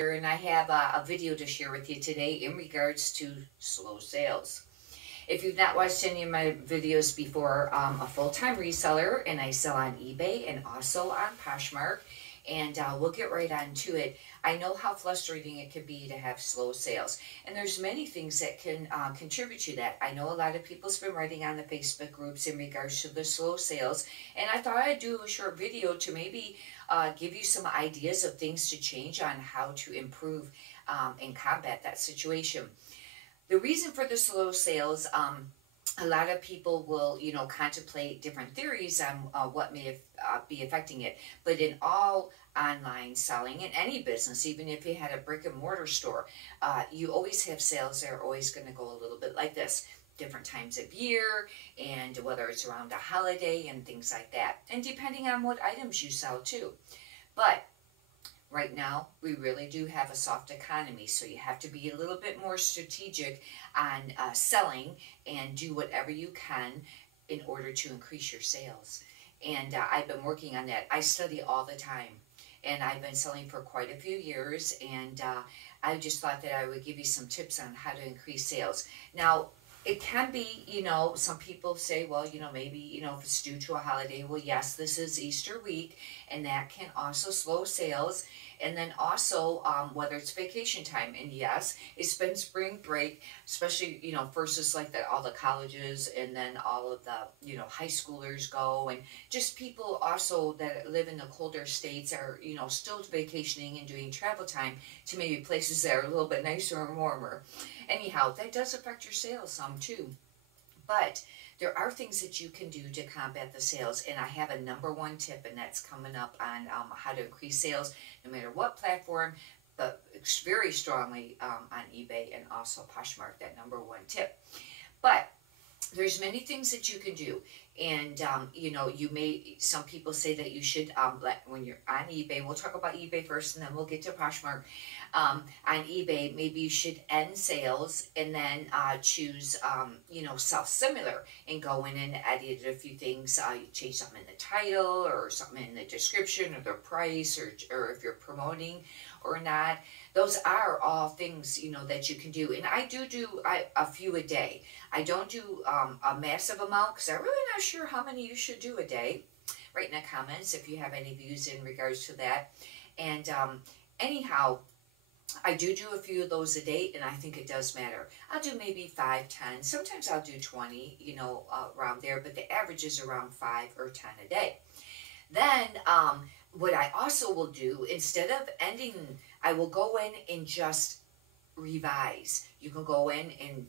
doctor, and I have a video to share with you today in regards to slow sales. If you've not watched any of my videos before, I'm a full-time reseller, and I sell on eBay and also on Poshmark, and we'll get right on to it. I know how frustrating it can be to have slow sales, and there's many things that can contribute to that. I know a lot of people's been writing on the Facebook groups in regards to the slow sales, and I thought I'd do a short video to maybe give you some ideas of things to change on how to improve and combat that situation. The reason for the slow sales, a lot of people will, contemplate different theories on what may be affecting it. But in all online selling, in any business, even if you had a brick and mortar store, you always have sales that are always going to go a little bit like this. Different times of year, and whether it's around a holiday and things like that. And depending on what items you sell too. But right now, we really do have a soft economy, so you have to be a little bit more strategic on selling and do whatever you can in order to increase your sales. And I've been working on that. I study all the time, and I've been selling for quite a few years, and I just thought that I would give you some tips on how to increase sales. Now, it can be, some people say, well, maybe, if it's due to a holiday, well, yes, this is Easter week, and that can also slow sales. And then also, whether it's vacation time, and yes, it's been spring break, especially, first it's like that all the colleges, and then all of the, high schoolers go, and just people also that live in the colder states are, still vacationing and doing travel time to maybe places that are a little bit nicer and warmer. Anyhow, that does affect your sales some too. But there are things that you can do to combat the sales, and I have a #1 tip, and that's coming up on how to increase sales no matter what platform, but very strongly on eBay and also Poshmark, that #1 tip. But there's many things that you can do, and some people say that you should when you're on eBay, we'll talk about eBay first, and then we'll get to Poshmark. On eBay, maybe you should end sales and then choose sell similar, and go in and edit a few things. You change something in the title or something in the description or the price, or if you're promoting or not. Those are all things, that you can do. And I do a few a day. I don't do a massive amount because I'm really not sure how many you should do a day. Write in the comments if you have any views in regards to that. And anyhow, I do a few of those a day, and I think it does matter. I'll do maybe 5, 10. Sometimes I'll do 20, around there, but the average is around 5 or 10 a day. Then what I also will do, instead of ending, I will go in and just revise. You can go in and,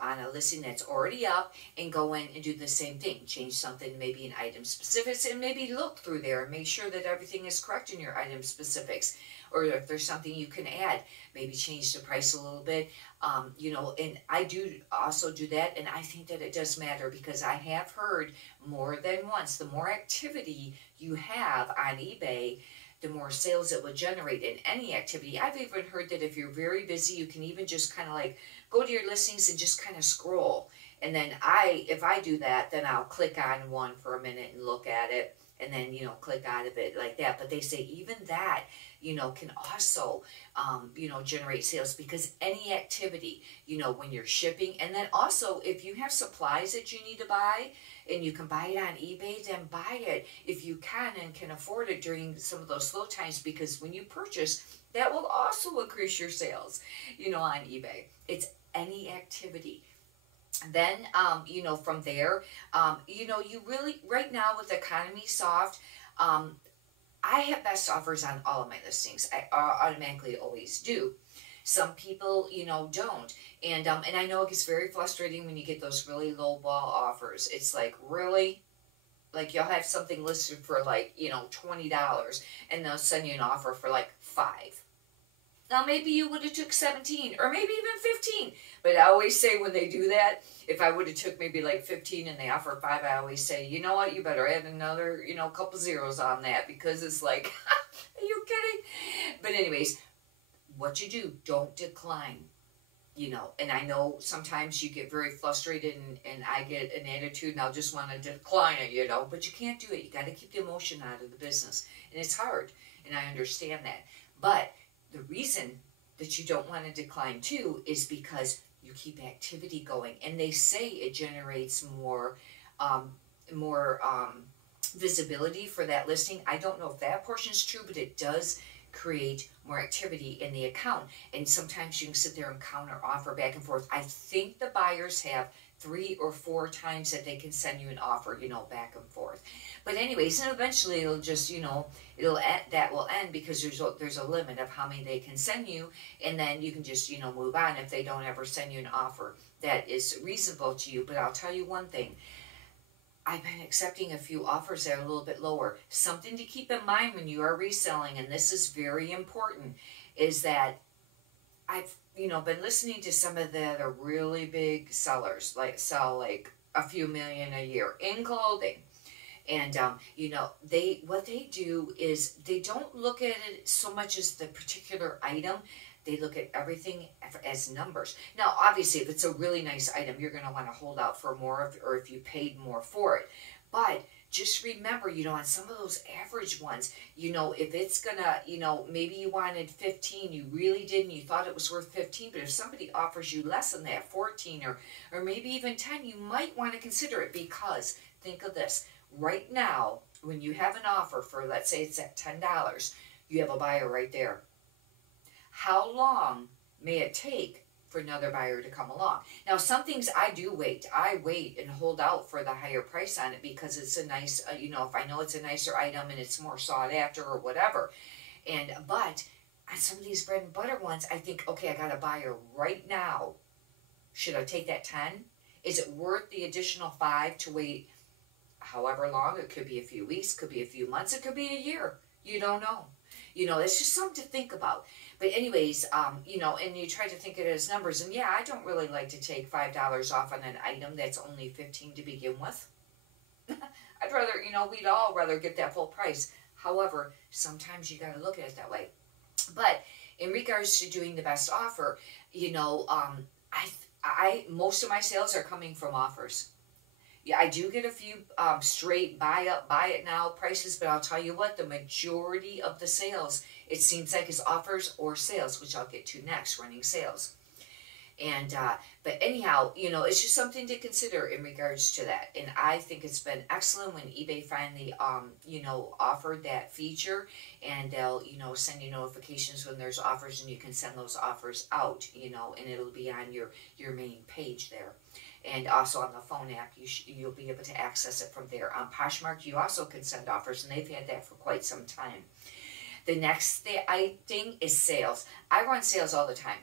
on a listing that's already up, and go in and do the same thing. Change something, maybe in item specifics, and maybe look through there and make sure that everything is correct in your item specifics. Or if there's something you can add, maybe change the price a little bit, and I do also do that, and I think that it does matter, because I have heard more than once, the more activity you have on eBay, the more sales it will generate in any activity. I've even heard that if you're very busy, you can even just kind of like go to your listings and just kind of scroll. And then if I do that, then I'll click on one for a minute and look at it, and then, click out of it like that. But they say even that, can also, generate sales, because any activity, when you're shipping, and then also if you have supplies that you need to buy, and you can buy it on eBay, then buy it if you can and can afford it during some of those slow times, because when you purchase, that will also increase your sales, on eBay. It's any activity. Then, from there, you really, right now with the economy soft, I have best offers on all of my listings. I automatically always do. Some people, don't. And I know it gets very frustrating when you get those really low ball offers. It's like, really? Like, you'll have something listed for like, $20, and they'll send you an offer for like $5. Now, maybe you would have took 17, or maybe even 15. But I always say when they do that, if I would have took maybe like 15 and they offer 5, I always say, you know what, you better add another, couple zeros on that, because it's like, are you kidding? But anyways, what you do, don't decline. And I know sometimes you get very frustrated, and I get an attitude, and I'll just want to decline it, but you can't do it. You got to keep the emotion out of the business, and it's hard, and I understand that. But the reason that you don't want to decline too is because you keep activity going, and they say it generates um, more visibility for that listing. I don't know if that portion is true, but it does create more activity in the account. And sometimes you can sit there and counter offer back and forth. I think the buyers have 3 or 4 times that they can send you an offer, back and forth. But anyways, and eventually it'll just, that will end, because there's a limit of how many they can send you, and then you can just, move on if they don't ever send you an offer that is reasonable to you. But I'll tell you one thing. I've been accepting a few offers that are a little bit lower. Something to keep in mind when you are reselling, and this is very important, is that I've, been listening to some of the really big sellers, sell like a few million a year in clothing. And, what they do is they don't look at it so much as the particular item. They look at everything as numbers. Now, obviously, if it's a really nice item, you're going to want to hold out for more, or if you paid more for it. But just remember, on some of those average ones, if it's going to, maybe you wanted 15, you really didn't, you thought it was worth 15, but if somebody offers you less than that, 14, or maybe even 10, you might want to consider it, because think of this. Right now, when you have an offer for, let's say it's at $10, you have a buyer right there. How long may it take for another buyer to come along? Now, some things I do wait. I wait and hold out for the higher price on it, because it's a nice, if I know it's a nicer item and it's more sought after or whatever. But on some of these bread and butter ones, I think, okay, I got a buyer right now. Should I take that 10? Is it worth the additional 5 to wait however long? It could be a few weeks, could be a few months, it could be a year. You don't know. It's just something to think about. But anyways, and you try to think of it as numbers. And yeah, I don't really like to take $5 off on an item that's only 15 to begin with. I'd rather, we'd all rather get that full price. However, sometimes you got to look at it that way. But in regards to doing the best offer, most of my sales are coming from offers. Yeah, I do get a few straight buy it now prices, but I'll tell you what, the majority of the sales, it seems like, is offers or sales, which I'll get to next, running sales. And, but anyhow, it's just something to consider in regards to that. And I think it's been excellent when eBay finally, offered that feature, and they'll, send you notifications when there's offers, and you can send those offers out, and it'll be on your main page there. And also on the phone app, you'll be able to access it from there. On Poshmark, you also can send offers, and they've had that for quite some time. The next thing is sales. I run sales all the time.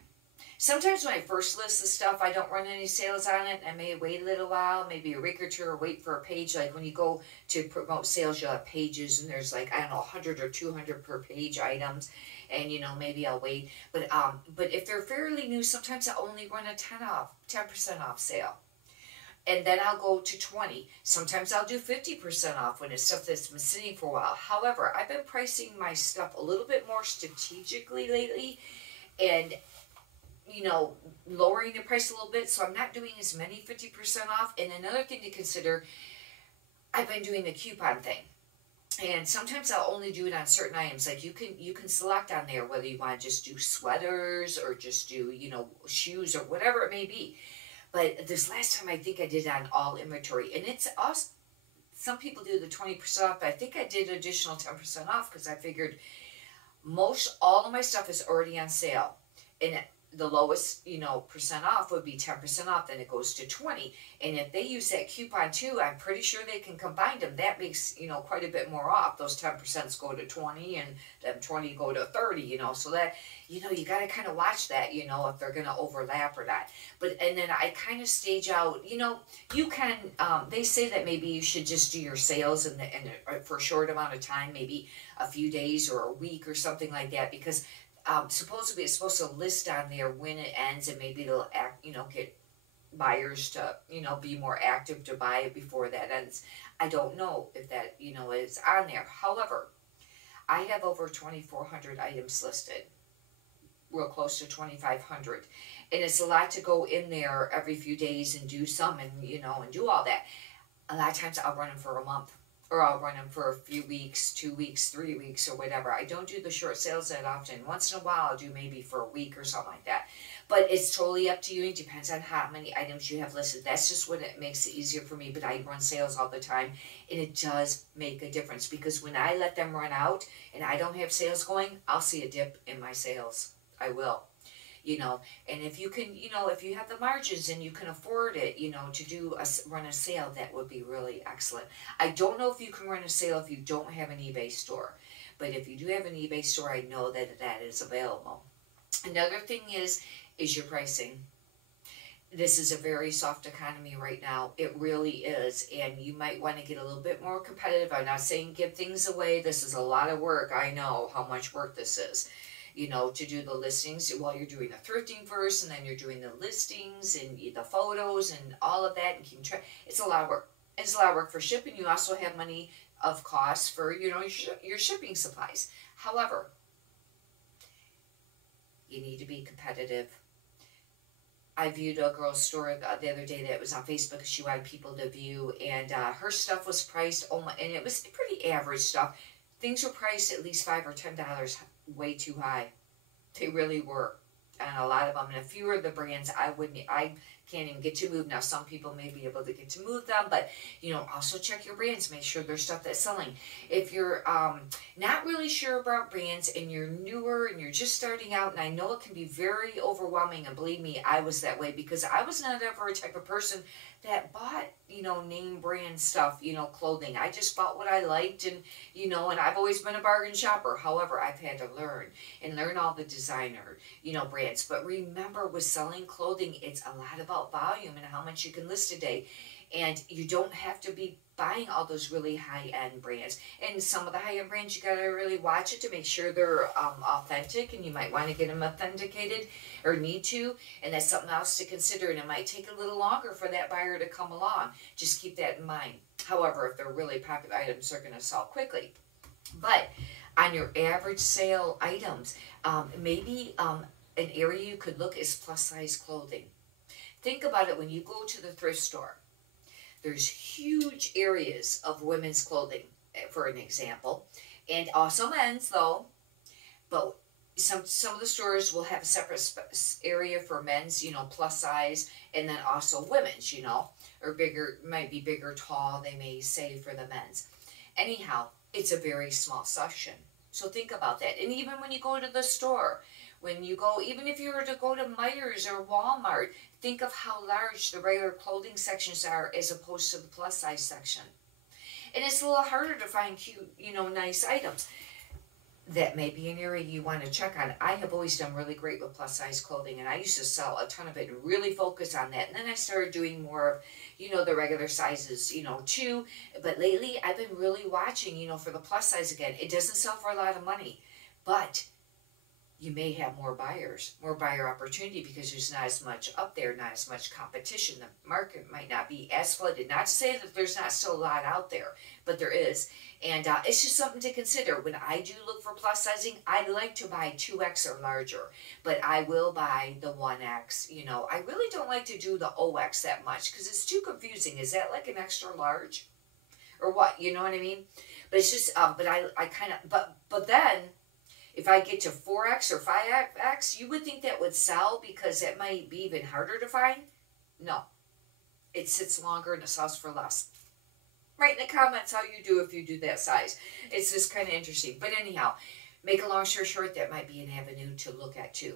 Sometimes when I first list the stuff, I don't run any sales on it. I may wait a little while, maybe a week or two, or wait for a page. Like when you go to promote sales, you'll have pages, and there's like, 100 or 200 per page items. And, maybe I'll wait. But if they're fairly new, sometimes I only run a 10% off sale. And then I'll go to 20. Sometimes I'll do 50% off when it's stuff that's been sitting for a while. However, I've been pricing my stuff a little bit more strategically lately, and, lowering the price a little bit, so I'm not doing as many 50% off. And another thing to consider, I've been doing the coupon thing. And sometimes I'll only do it on certain items. Like you can select on there whether you want to just do sweaters or just do, shoes or whatever it may be. But this last time, I think I did on all inventory. And it's also, some people do the 20% off, but I think I did additional 10% off, because I figured all of my stuff is already on sale. And the lowest, percent off would be 10% off, then it goes to 20. And if they use that coupon too, I'm pretty sure they can combine them. That makes, quite a bit more off. Those 10% go to 20, and them 20 go to 30, so that, you got to kind of watch that, if they're going to overlap or not. And then I kind of stage out, you can, they say that maybe you should just do your sales for a short amount of time, maybe a few days or a week or something like that, because supposedly it's supposed to list on there when it ends, and maybe it'll get buyers to, be more active to buy it before that ends. I don't know if that, is on there. However, I have over 2,400 items listed, real close to 2,500. And it's a lot to go in there every few days and do some, and, and do all that. A lot of times I'll run them for a month or I'll run them for a few weeks, 2 weeks, 3 weeks, or whatever. I don't do the short sales that often. Once in a while, I'll do maybe for a week or something like that. But it's totally up to you. It depends on how many items you have listed. That's just what it makes it easier for me. But I run sales all the time, and it does make a difference, because when I let them run out and I don't have sales going, I'll see a dip in my sales. I will. You know, and if you can, you know, if you have the margins and you can afford it, you know, to run a sale, that would be really excellent. I don't know if you can run a sale if you don't have an eBay store, but if you do have an eBay store, I know that that is available. Another thing is your pricing. This is a very soft economy right now. It really is, and you might want to get a little bit more competitive. I'm not saying give things away. This is a lot of work. I know how much work this is. You know, to do the listings while you're doing the thrifting first, and then you're doing the listings and the photos and all of that, and keeping track. It's a lot of work. It's a lot of work for shipping. You also have money of costs for, you know, your shipping supplies. However, you need to be competitive. I viewed a girl's store the other day that was on Facebook because she wanted people to view, and her stuff was priced, and it was pretty average stuff. Things were priced at least $5 or $10 way too high. They really were. And a lot of them, and a few of the brands I can't even get to move. Now, some people may be able to get to move them, but, you know, also check your brands. Make sure there's stuff that's selling. If you're not really sure about brands and you're newer and you're just starting out, and I know it can be very overwhelming, and believe me, I was that way, because I was not ever a type of person that bought, you know, name brand stuff, you know, clothing. I just bought what I liked, and, you know, and I've always been a bargain shopper. However, I've had to learn all the designer, you know, brands. But remember, with selling clothing, it's a lot about volume and how much you can list a day. And you don't have to be buying all those really high-end brands. And some of the high-end brands, you got to really watch it to make sure they're authentic, and you might want to get them authenticated or need to. And that's something else to consider, and it might take a little longer for that buyer to come along. Just keep that in mind. However, if they're really popular items, they're going to sell quickly. But on your average sale items, maybe an area you could look is plus-size clothing. Think about it when you go to the thrift store. There's huge areas of women's clothing, for an example, and also men's, though. But some of the stores will have a separate area for men's, you know, plus size, and then also women's, you know, or bigger, might be bigger, tall, they may say, for the men's. Anyhow, it's a very small section. So think about that. And even when you go to the store, when you go, even if you were to go to Meijer's or Walmart, think of how large the regular clothing sections are as opposed to the plus size section. And it's a little harder to find cute, you know, nice items. That may be an area you want to check on. I have always done really great with plus size clothing, and I used to sell a ton of it and really focus on that. And then I started doing more of, you know, the regular sizes, you know, too. But lately, I've been really watching, you know, for the plus size again. It doesn't sell for a lot of money, but you may have more buyers, more buyer opportunity, because there's not as much up there, not as much competition. The market might not be as flooded. Not to say that there's not still a lot out there, but there is. And it's just something to consider. When I do look for plus sizing, I like to buy 2X or larger, but I will buy the 1X. You know, I really don't like to do the OX that much because it's too confusing. Is that like an extra large or what? You know what I mean? But it's just, but I kind of, but then, if I get to 4X or 5X, you would think that would sell because it might be even harder to find. No. It sits longer and it sells for less. Write in the comments how you do if you do that size. It's just kind of interesting. But anyhow, make a long story short, that might be an avenue to look at too.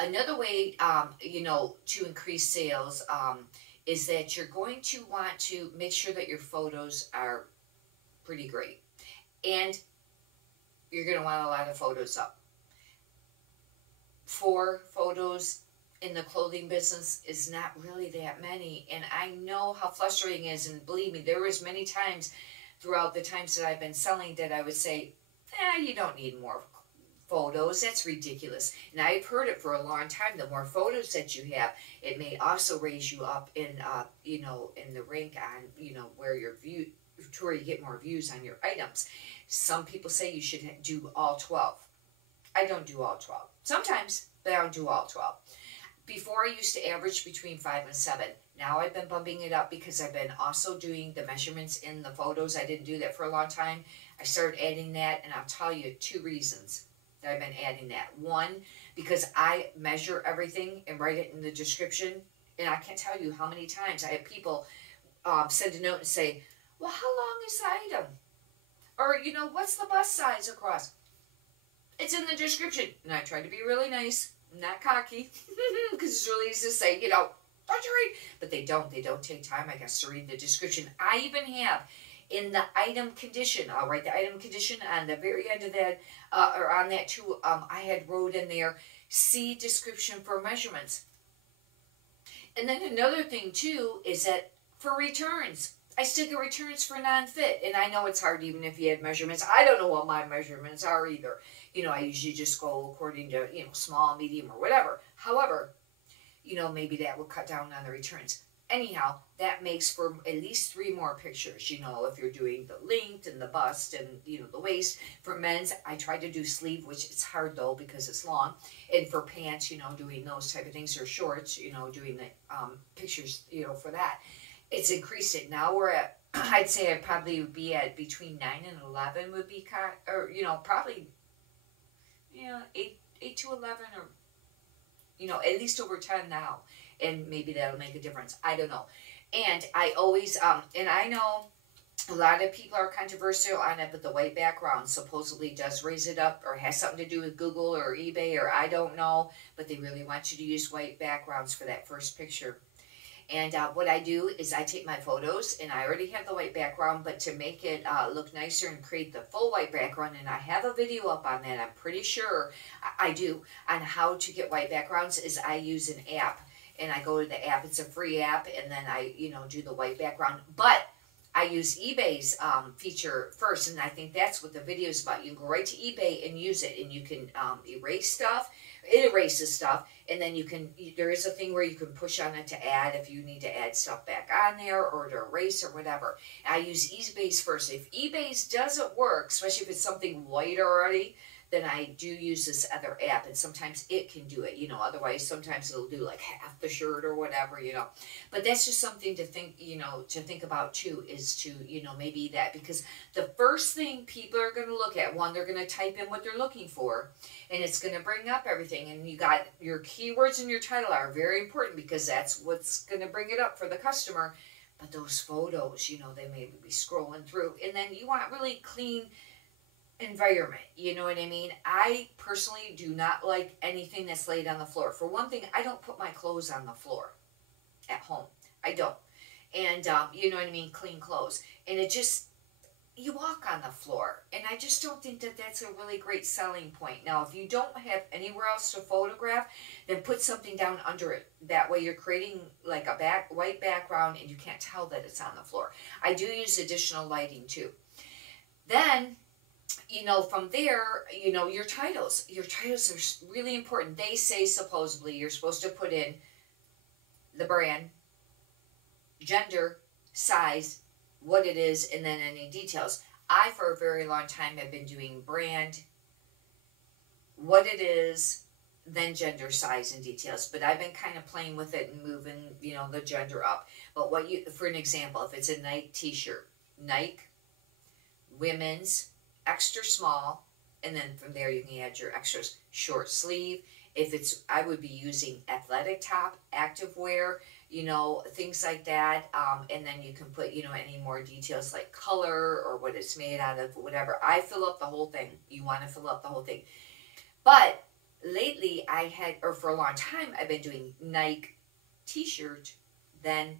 Another way, you know, to increase sales is that you're going to want to make sure that your photos are pretty great. And you're going to want a lot of photos up. 4 photos in the clothing business is not really that many. And I know how frustrating it is. And believe me, there was many times throughout the times that I've been selling that I would say, you don't need more photos. That's ridiculous. And I've heard it for a long time. The more photos that you have, it may also raise you up in, you know, in the rank on, you know, where your view, to where you get more views on your items. Some people say you should do all 12. I don't do all 12. Sometimes, but I don't do all 12. Before, I used to average between 5 and 7. Now I've been bumping it up because I've been also doing the measurements in the photos. I didn't do that for a long time. I started adding that, and I'll tell you 2 reasons that I've been adding that. One, because I measure everything and write it in the description, and I can't tell you how many times I have people send a note and say, well, how long is the item? Or, you know, what's the bust size across? It's in the description. And I try to be really nice, not cocky, because it's really easy to say, you know, don't you read? But they don't. They don't take time, I guess, to read the description. I even have in the item condition, I'll write the item condition on the very end of that, or on that too, I had wrote in there, see description for measurements. And then another thing too is that for returns, I still get returns for non-fit. And I know it's hard even if you had measurements. I don't know what my measurements are either. You know, I usually just go according to, you know, small, medium, or whatever. However, you know, maybe that will cut down on the returns. Anyhow, that makes for at least 3 more pictures, you know, if you're doing the length and the bust and, you know, the waist. For men's, I try to do sleeve, which it's hard though because it's long. And for pants, you know, doing those type of things, or shorts, you know, doing the pictures, you know, for that. It's increased it. Now we're at, I'd say I'd probably would be at between 9 and 11 would be, or, you know, probably, you know, 8 to 11, or, you know, at least over 10 now. And maybe that'll make a difference. I don't know. And I always, and I know a lot of people are controversial on it, but the white background supposedly does raise it up, or has something to do with Google or eBay, or I don't know. But they really want you to use white backgrounds for that first picture. And what I do is I take my photos, and I already have the white background, but to make it look nicer and create the full white background, and I have a video up on that, I'm pretty sure I do, on how to get white backgrounds, is I use an app. And I go to the app, it's a free app, and then I, you know, do the white background. But I use eBay's feature first, and I think that's what the video is about. You can go right to eBay and use it, and you can erase stuff. It erases stuff, and then you can, there is a thing where you can push on it to add if you need to add stuff back on there, or to erase, or whatever. I use eBay's first. If eBay's doesn't work, especially if it's something white already, then I do use this other app, and sometimes it can do it, you know, otherwise sometimes it'll do like half the shirt or whatever, you know. But that's just something to think, you know, to think about too, is to, you know, maybe that, because the first thing people are going to look at, one, they're going to type in what they're looking for, and it's going to bring up everything, and you got your keywords in your title are very important, because that's what's going to bring it up for the customer. But those photos, you know, they may be scrolling through, and then you want really clean environment, you know what I mean? I personally do not like anything that's laid on the floor. For one thing, I don't put my clothes on the floor at home. I don't. And, you know what I mean? Clean clothes. And it just, you walk on the floor. And I just don't think that that's a really great selling point. Now, if you don't have anywhere else to photograph, then put something down under it. That way you're creating like a white background, and you can't tell that it's on the floor. I do use additional lighting too. Then, you know, from there, you know, your titles are really important. They say supposedly you're supposed to put in the brand, gender, size, what it is, and then any details. I, for a very long time, have been doing brand, what it is, then gender, size, and details. But I've been kind of playing with it and moving, you know, the gender up. But what you, for an example, if it's a Nike t-shirt, Nike, women's, extra small, and then from there you can add your extras. Short sleeve. If it's, I would be using athletic top, active wear, you know, things like that. And then you can put, you know, any more details like color or what it's made out of, whatever. I fill up the whole thing. You want to fill up the whole thing. But lately I had, or for a long time, I've been doing Nike t-shirt, then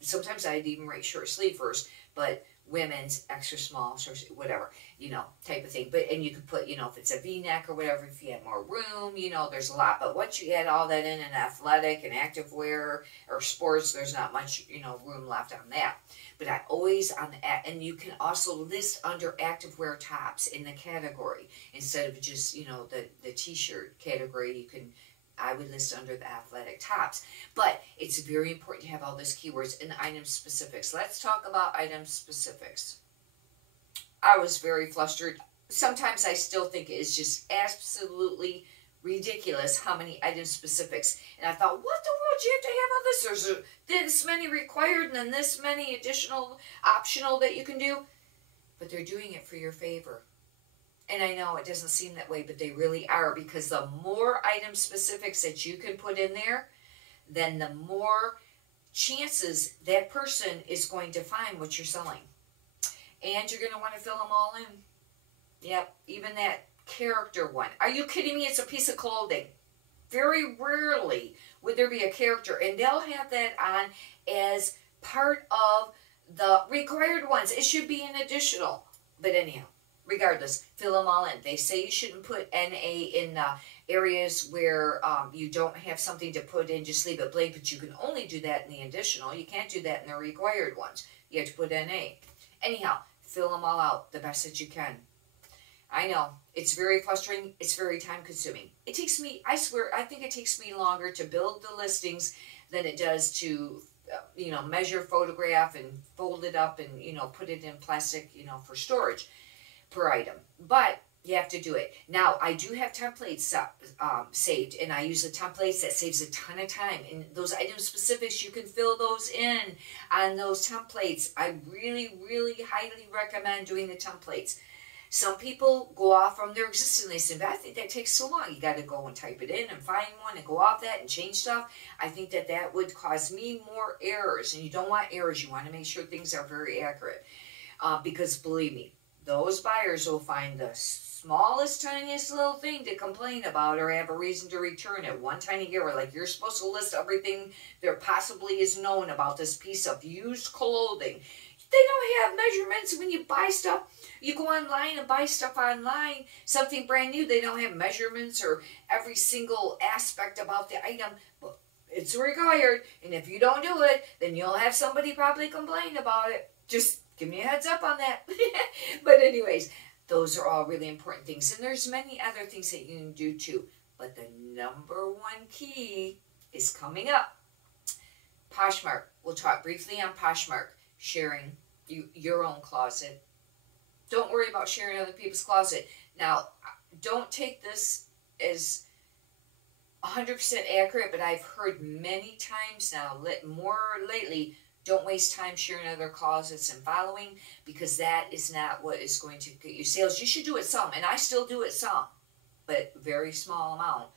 sometimes I'd even write short sleeve first, but women's, extra small, short, whatever, you know, type of thing. But, and you could put, you know, if it's a V-neck or whatever, if you have more room, you know, there's a lot. But once you add all that in an athletic and active wear or sports, there's not much, you know, room left on that. But I always, on the, and you can also list under active wear tops in the category, instead of just, you know, the t-shirt category, you can, I would list under the athletic tops. But it's very important to have all those keywords and item specifics. Let's talk about item specifics. I was very flustered. Sometimes I still think it is just absolutely ridiculous how many item specifics. And I thought, what the world, you have to have all this? There's this many required and then this many additional optional that you can do. But they're doing it for your favor. And I know it doesn't seem that way, but they really are, because the more item specifics that you can put in there, then the more chances that person is going to find what you're selling. And you're going to want to fill them all in. Yep, even that character one. Are you kidding me? It's a piece of clothing. Very rarely would there be a character, and they'll have that on as part of the required ones. It should be an additional. But anyhow, regardless, fill them all in. They say you shouldn't put NA in the areas where you don't have something to put in, just leave it blank, but you can only do that in the additional. You can't do that in the required ones. You have to put NA. Anyhow, fill them all out the best that you can. I know, it's very frustrating, it's very time consuming. It takes me, I swear, I think it takes me longer to build the listings than it does to, measure, photograph, and fold it up and, put it in plastic, for storage per item. But you have to do it. Now, I do have templates saved, and I use the templates. That saves a ton of time. And those item specifics, you can fill those in on those templates. I really, really highly recommend doing the templates. Some people go off from their existing listing, but I think that takes so long. You got to go and type it in and find one and go off that and change stuff. I think that that would cause me more errors, and you don't want errors. You want to make sure things are very accurate, because believe me, those buyers will find the smallest, tiniest little thing to complain about or have a reason to return it. One tiny error, like you're supposed to list everything there possibly is known about this piece of used clothing. They don't have measurements when you buy stuff. You go online and buy stuff online, something brand new, they don't have measurements or every single aspect about the item. But it's required, and if you don't do it, then you'll have somebody probably complain about it. Just give me a heads up on that. But anyways, those are all really important things. And there's many other things that you can do too. But the number one key is coming up. Poshmark. We'll talk briefly on Poshmark. Sharing your own closet. Don't worry about sharing other people's closet. Now, don't take this as 100% accurate, but I've heard many times now, more lately, don't waste time sharing other closets and following, because that is not what is going to get you sales. You should do it some, and I still do it some, but very small amount.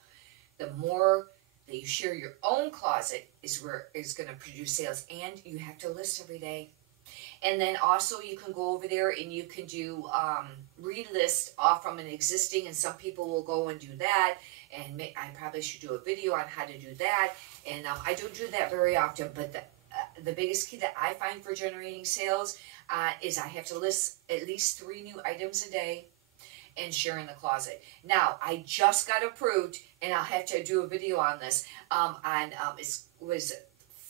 The more that you share your own closet is where it's going to produce sales, and you have to list every day. And then also you can go over there and you can do relist off from an existing, and some people will go and do that. And I probably should do a video on how to do that. And I don't do that very often, but the biggest key that I find for generating sales is I have to list at least 3 new items a day and share in the closet. Now, I just got approved, and I'll have to do a video on this, was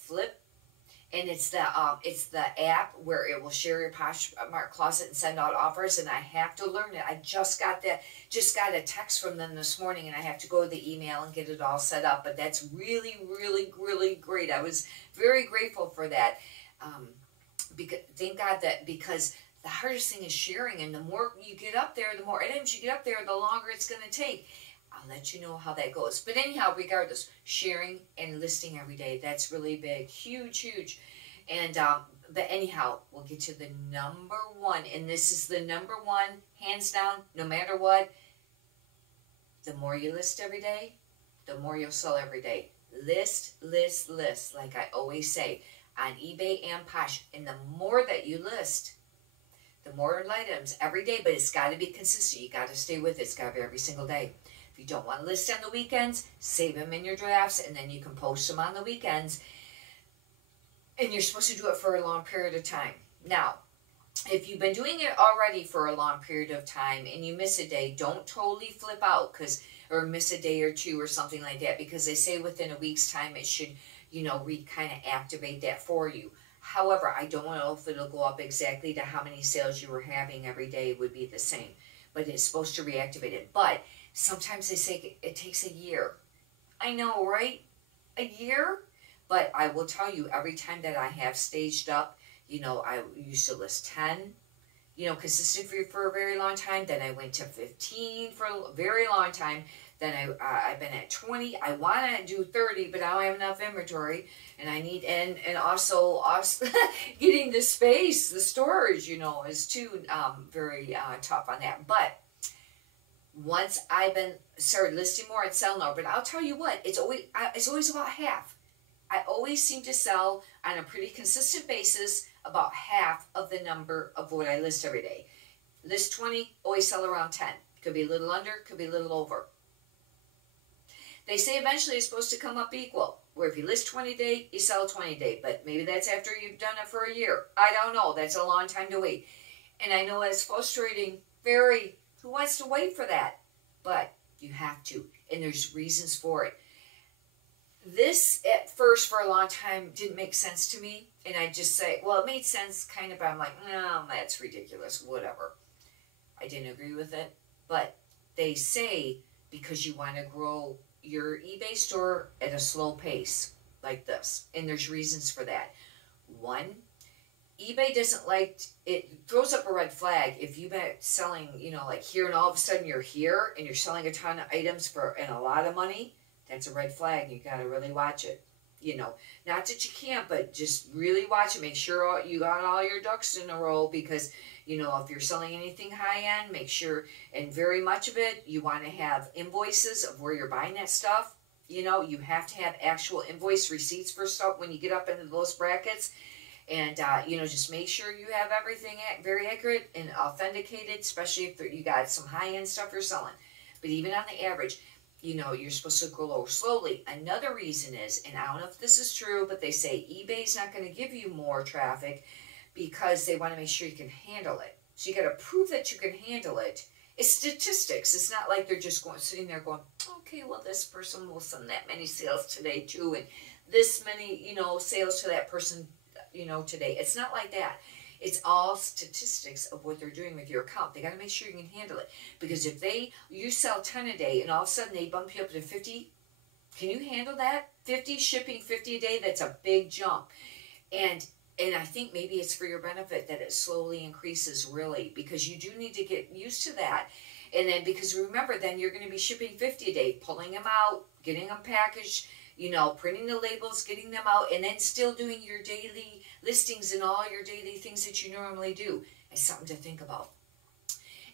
Flip. And it's the app where it will share your Poshmark closet and send out offers, and I have to learn it. I just got a text from them this morning, and I have to go to the email and get it all set up. But that's really, really, really great. I was very grateful for that. Thank God that, because the hardest thing is sharing, and the more you get up there, the more items you get up there, the longer it's going to take. I'll let you know how that goes. But anyhow, regardless, sharing and listing every day, that's really big. Huge, huge. And, but anyhow, we'll get to the number one. And this is the number one, hands down, no matter what. The more you list every day, the more you'll sell every day. List, list, list, like I always say, on eBay and Posh. And the more that you list, the more items every day, but it's got to be consistent. You got to stay with it. It's got to be every single day. If you don't want to list on the weekends, save them in your drafts, and then you can post them on the weekends. And you're supposed to do it for a long period of time. Now, if you've been doing it already for a long period of time and you miss a day, don't totally flip out or miss a day or two or something like that, because they say within a week's time it should, kind of activate that for you. However, I don't know if it'll go up exactly to how many sales you were having every day would be the same, but it's supposed to reactivate it. But sometimes they say it takes a year. I know, right? A year? But I will tell you, every time that I have staged up, I used to list 10, consistent for a very long time. Then I went to 15 for a very long time. Then I've been at 20. I want to do 30, but I don't have enough inventory, and I need and also getting the space, the storage, you know, is too very tough on that. But once I've been started listing more, I'd sell more. But I'll tell you what, it's always about half. I always seem to sell on a pretty consistent basis about half of the number of what I list every day. List 20, always sell around 10. Could be a little under, could be a little over. They say eventually it's supposed to come up equal, where if you list 20 a day, you sell 20 a day. But maybe that's after you've done it for a year. I don't know. That's a long time to wait. And I know it's frustrating, very. Who wants to wait for that? But you have to, and there's reasons for it. This, at first, for a long time, didn't make sense to me. And I'd just say, well, it made sense, kind of, but I'm like, no, that's ridiculous, whatever. I didn't agree with it. But they say because you want to grow your eBay store at a slow pace, like this. And there's reasons for that. One, eBay doesn't like, it throws up a red flag if you've been selling, you know, like here, and all of a sudden you're here and you're selling a ton of items and a lot of money. That's a red flag. You got to really watch it. You know, not that you can't, but just really watch it. Make sure you got all your ducks in a row, because, you know, if you're selling anything high end, make sure, and very much of it, you want to have invoices of where you're buying that stuff. You know, you have to have actual invoice receipts for stuff when you get up into those brackets. And, you know, just make sure you have everything very accurate and authenticated, especially if you got some high-end stuff you're selling. But even on the average, you know, you're supposed to grow slowly. Another reason is, and I don't know if this is true, but they say eBay's not going to give you more traffic because they want to make sure you can handle it. So you got to prove that you can handle it. It's statistics. It's not like they're just sitting there going, okay, well, this person will send that many sales today too, and this many, you know, sales to that person, you know, today. It's not like that. It's all statistics of what they're doing with your account. They got to make sure you can handle it. Because if you sell 10 a day and all of a sudden they bump you up to 50, can you handle that? 50, shipping 50 a day, that's a big jump. And I think maybe it's for your benefit that it slowly increases, really, because you do need to get used to that. And then, because remember, then you're going to be shipping 50 a day, pulling them out, getting them packaged, you know, printing the labels, getting them out, and then still doing your daily listings and all your daily things that you normally do. It's something to think about.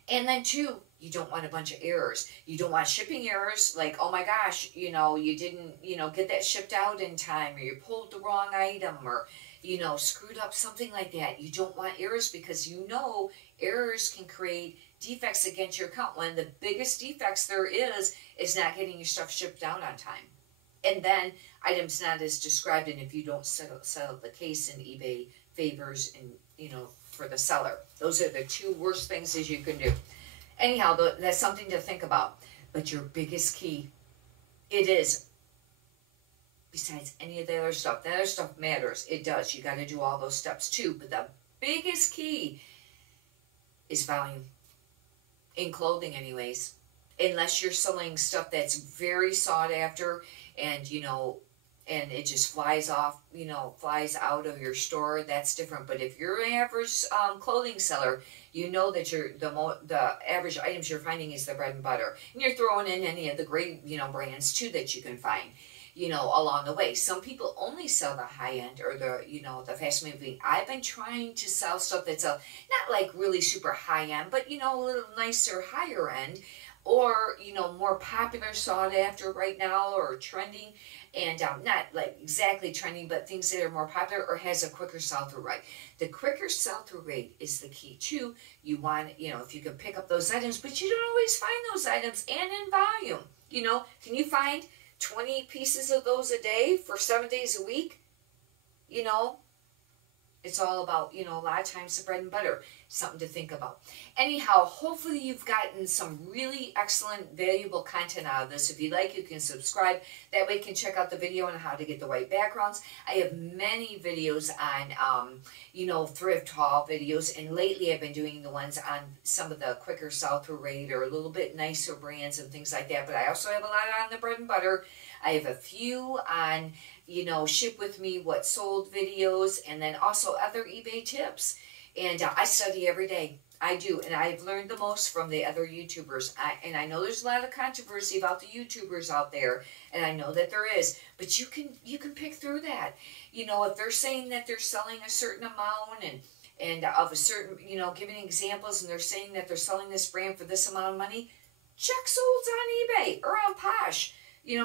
And then, too, you don't want a bunch of errors. You don't want shipping errors like, oh my gosh, you know, you didn't, you know, get that shipped out in time, or you pulled the wrong item, or, you know, screwed up, something like that. You don't want errors, because you know errors can create defects against your account. One of the biggest defects there is not getting your stuff shipped out on time. And then items not as described, and if you don't settle the case in eBay favors, and, you know, for the seller. Those are the two worst things that you can do. Anyhow, that's something to think about. But your biggest key, it is, besides any of the other stuff matters. It does. You got to do all those steps too. But the biggest key is volume. In clothing, anyways. Unless you're selling stuff that's very sought after, and, you know, and it just flies off, you know, flies out of your store, that's different. But if you're an average clothing seller, you know that the average items you're finding is the bread and butter. And you're throwing in any of the great, you know, brands too that you can find, you know, along the way. Some people only sell the high end, or the, you know, the fast moving. I've been trying to sell stuff that's not like really super high end, but, you know, a little nicer, higher end, or, you know, more popular, sought after right now, or trending, and not like exactly trending, but things that are more popular or has a quicker sell-through rate. The quicker sell-through rate is the key too. You want, you know, if you can pick up those items, but you don't always find those items, and in volume. You know, can you find 20 pieces of those a day for 7 days a week? You know, it's all about, you know, a lot of times the bread and butter. Something to think about. Anyhow, hopefully you've gotten some really excellent, valuable content out of this. If you like, you can subscribe. That way you can check out the video on how to get the white backgrounds. I have many videos on, you know, thrift haul videos. And lately I've been doing the ones on some of the quicker sell-through rate, or a little bit nicer brands and things like that. But I also have a lot on the bread and butter. I have a few on, you know, ship with me what sold videos, and then also other eBay tips. And I study every day. I do, and I've learned the most from the other YouTubers. And I know there's a lot of controversy about the YouTubers out there, and I know that there is, but you can pick through that. You know, if they're saying that they're selling a certain amount and of a certain, you know, giving examples, and they're saying that they're selling this brand for this amount of money, check solds on eBay or on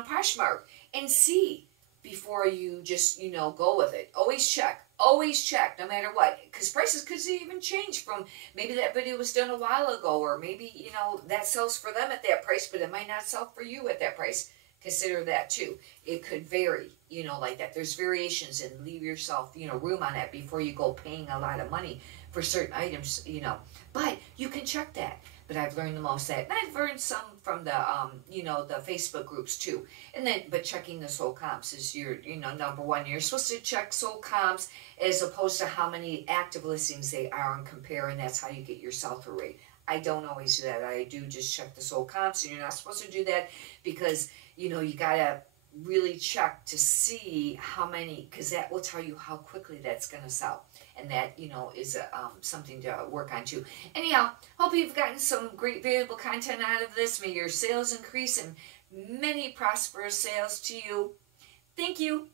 Poshmark, and see before you just, you know, go with it. Always check. Always check, no matter what, because prices could even change from maybe that video was done a while ago, or maybe, you know, that sells for them at that price, but it might not sell for you at that price. Consider that too. It could vary, you know, like that. There's variations, and leave yourself, you know, room on that before you go paying a lot of money for certain items, you know. But you can check that. But I've learned the most that, and I've learned some from the, you know, the Facebook groups too. And then, but checking the sold comps is your, you know, number one. You're supposed to check sold comps as opposed to how many active listings they are and compare, and that's how you get your sell-through rate. I don't always do that. I do just check the sold comps, and you're not supposed to do that because, you know, you gotta really check to see how many, because that will tell you how quickly that's going to sell. And that, you know, is something to work on too. Anyhow, hope you've gotten some great valuable content out of this. May your sales increase and many prosperous sales to you. Thank you.